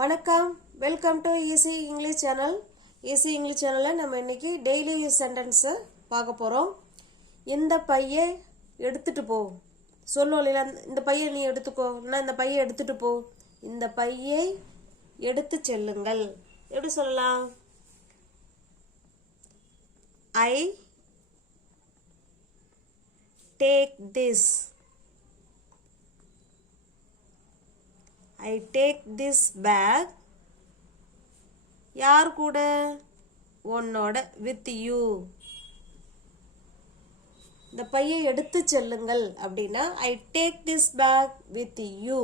வணக்கம், welcome to easy English channel. Easy English சேனலில் நம்ம இன்னைக்கு டெய்லி யூஸ் சென்டென்ஸை பார்க்க போகிறோம். இந்த பையை எடுத்துட்டு போ சொல்லுவோம் இல்லையா, இந்த பையை நீ எடுத்துக்கோ, நான் இந்த பையை எடுத்துட்டு போ. இந்த பையை எடுத்து செல்லுங்கள். எப்படி சொல்லலாம்? I take this. I take this bag. யார் கூட? உன்னோட, with you. இந்த பையை எடுத்து செல்லுங்கள் அப்படின்னா I take this bag with you.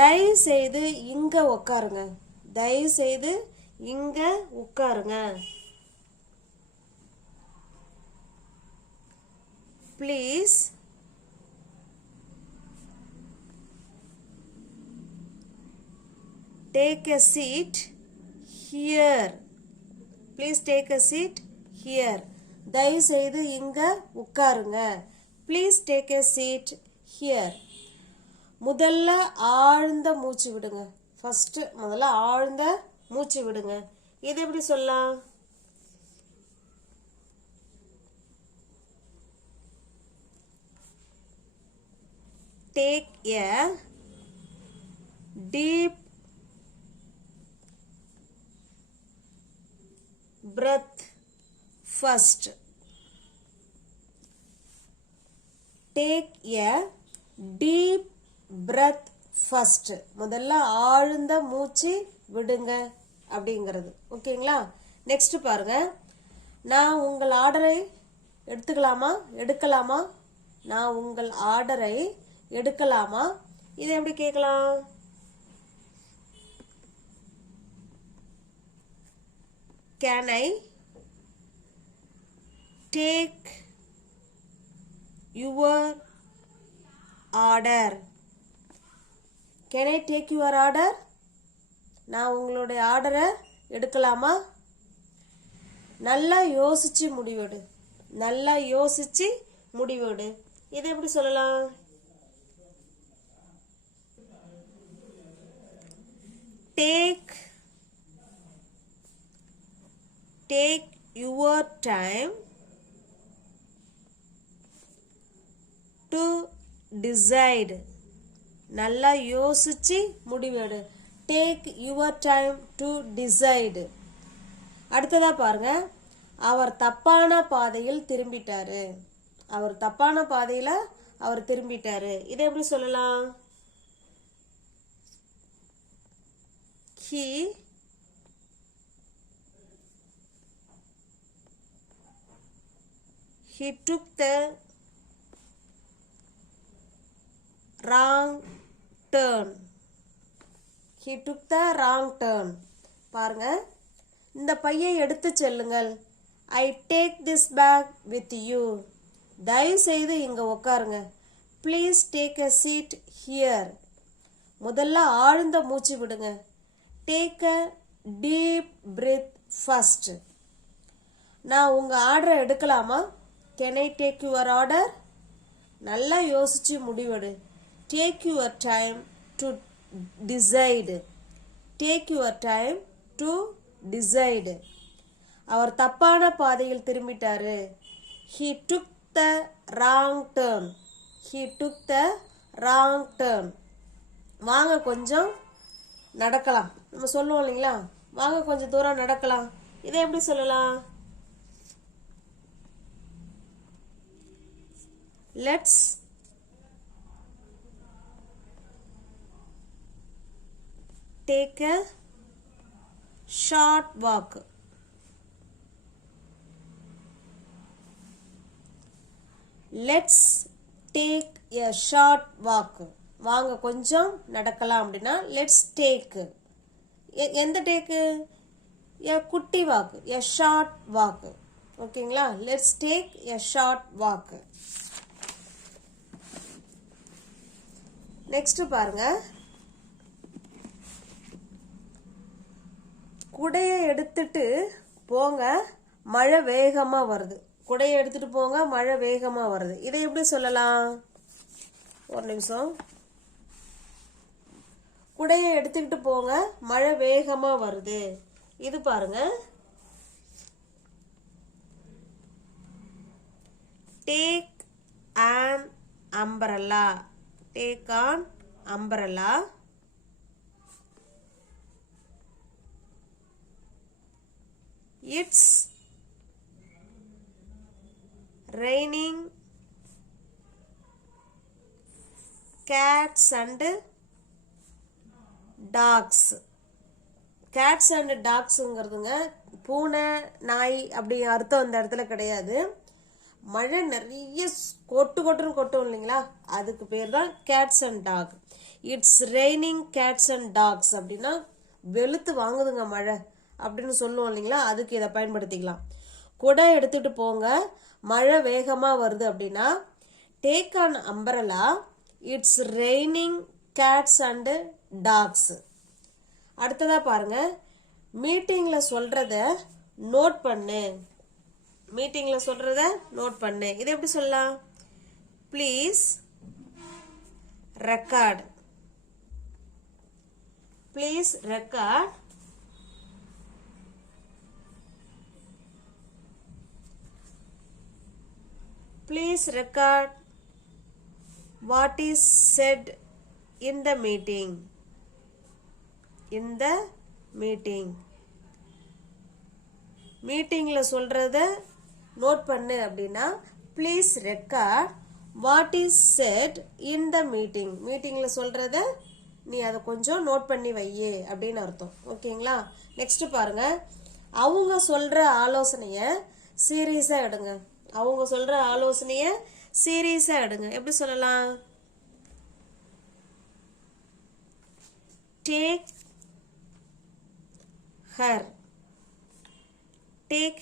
தயவு செய்து இங்க உட்காருங்க. தயவு செய்து இங்க உட்காருங்க. Please take a seat here. Please take a seat here. தயவு செய்து இங்க உட்காருங்க. Please take a seat here. முதல்ல ஆழ்ந்த மூச்சு விடுங்க. ஃபர்ஸ்ட் முதல்ல ஆழ்ந்த மூச்சு விடுங்க. இது எப்படி சொல்லலாம்? Take a deep breath first. Take a deep breath first. முதல்ல ஆழ்ந்த மூச்சு விடுங்க அப்படிங்கிறது. ஓகேங்களா? நெக்ஸ்ட் பாருங்க. நான் உங்கள் ஆர்டரை எடுக்கலாமா? நான் உங்கள் ஆர்டரை எடுக்கலாமா? இதை எப்படி கேட்கலாம்? Can I take your order? Can I take your order? நான் உங்களுடைய ஆர்டரை எடுக்கலாமா? நல்லா யோசிச்சு முடிவெடு. நல்லா யோசிச்சு முடிவெடு. இதை எப்படி சொல்லலாம்? Take your time to decide. நல்லா யோசிச்சு முடிவெடு. Take your time to decide. அடுத்ததா பாருங்க. அவர் தப்பான பாதையில் திரும்பிட்டாரு. அவர் தப்பான பாதையில அவர் திரும்பிட்டாரு. இதை எப்படி சொல்லலாம்? He took the wrong turn. He took the wrong turn. பாருங்க. இந்த பையை எடுத்து செல்லுங்கள். I take this bag with you. தயவு செய்து இங்க உட்காருங்க. Please take a seat here. முதல்ல ஆழ்ந்த மூச்சு விடுங்க. Take a deep breath first. நான் உங்க ஆர்டரை எடுக்கலாமா? Can I take your order? நல்லா யோசிச்சு முடிவெடு. Take your time to decide. Take your time to decide. அவர் தப்பான பாதையில் திரும்பிட்டாரு. He took the wrong turn. He took the wrong turn. வாங்க கொஞ்சம் நடக்கலாம். நம்ம சொல்லுவோம் இல்லைங்களா, வாங்க கொஞ்சம் தூரம் நடக்கலாம். இதை எப்படி சொல்லலாம்? Let's take a short walk. Let's take a short walk. வாங்க கொஞ்சம் நடக்கலாம் அப்படின்னா let's take. எந்த டேக்கு? a குட்டி வாக், a short walk. ஓகேங்களா? let's take a short walk. Next பாருங்க. குடையை எடுத்துட்டு போங்க, மழை வேகமா வருது. குடையை எடுத்துட்டு போங்க, மழை வேகமா வருது. இதை எப்படி சொல்லலாம்? ஒரு நிமிஷம். குடையை எடுத்துக்கிட்டு போங்க, மழை வேகமா வருது. இது பாருங்க, take an umbrella. Take an umbrella. It's raining cats and dogs. Cats and dogsங்கிறதுங்க பூனை நாய் அப்படி அர்த்தம் அந்த இடத்துல கிடையாது. மழை நிறைய கொட்டுன்னு கொட்டும் இல்லைங்களா, அதுக்கு பேர் தான் cats and dog. It's raining cats and dogs அப்படின்னா வெளுத்து வாங்குதுங்க மழை அப்படின்னு சொல்லுவோம் இல்லைங்களா, அதுக்கு இதை பயன்படுத்திக்கலாம். குடை எடுத்துட்டு போங்க, மழை வேகமா வருது அப்படின்னா take on umbrella, it's raining cats and dogs. அடுத்ததா பாருங்க, மீட்டிங்ல சொல்றத நோட் பண்ணு. மீட்டிங்ல சொல்றத நோட் பண்ணு. இது எப்படி சொல்லலாம்? Please record. Please record Please record what is said in the meeting. In the meeting. மீட்டிங்ல சொல்றத நோட் பண்ணு அப்படின்னா please record what is set in the meeting. மீட்டிங்ல சொல்றத நீ அதை கொஞ்சம் நோட் பண்ணி வையே அப்படின்னு அர்த்தம். ஓகேங்களா? நெக்ஸ்ட் பாருங்க, அவங்க சொல்ற ஆலோசனைய சீரியஸா எடுங்க. அவங்க சொல்ற ஆலோசனைய சீரியஸா எடுங்க. எப்படி சொல்லலாம்? Take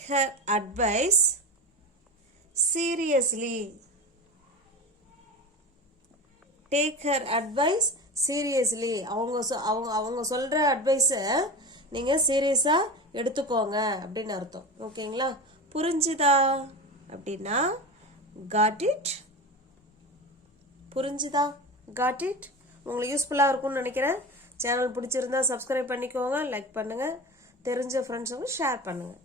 her advice seriously. Take her advice seriously. அவங்க சொல்ற அட்வைஸ நீங்க சீரியஸா எடுத்துக்கோங்க அப்படின்னு அர்த்தம். ஓகேங்களா? புரிஞ்சுதா அப்படின்னா காட் இட். புரிஞ்சுதா? Got it. உங்களுக்கு யூஸ்ஃபுல்லாக இருக்கும்னு நினைக்கிறேன். சேனல் பிடிச்சிருந்தா சப்ஸ்கிரைப் பண்ணிக்கோங்க, லைக் பண்ணுங்க, தெரிஞ்ச ஃப்ரெண்ட்ஸுங்க ஷேர் பண்ணுங்க.